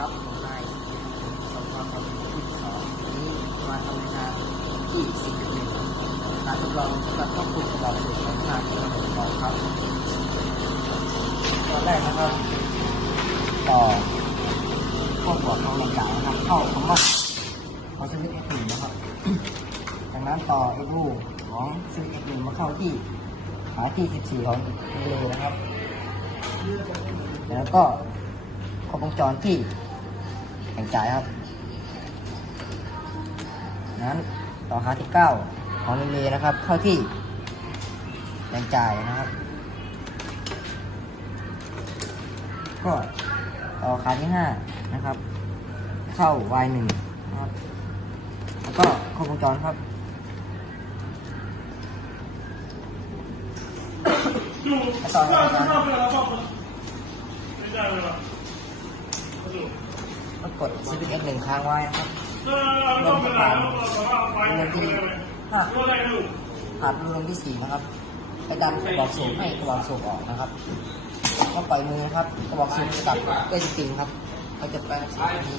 ครับผมนายสมพรความเป็นที่สองวันนี้มาทำงานที่สิบเอ็ดการทดลองการควบคุมกระบอกสูบของทางที่เราบอกครับตอนแรกนะครับต่อพวกหัวของลำดับนะครับเข้าคำว่าเอาสวิตช์ F1 นะครับจากนั้นต่อเอ็กลูของสวิตช์ F1 มาเข้าที่หาที่14ของรีเลย์นะครับ แล้วก็ครบวงจรที่ แห่งจ่ายครับ นั้นต่อหาที่9ของรีเลย์นะครับ เข้าที่แห่งจ่ายนะครับ ก็ต่อขาที่5นะครับ เข้า Y1 นะครับ แล้วก็ครบวงจรครับแล้วต่อครบวงจรครับ ก็กด CPF หนึ่งค้างไว้ครับลงผ่านลงที่ห้าผ่านลงที่สี่นะครับไปดันกระบอกสูบให้กระบอกสูบออกนะครับก็ปล่อยมือนะครับกระบอกสูบจะดับด้วยสปริงครับเขาจะแปลงสีนี้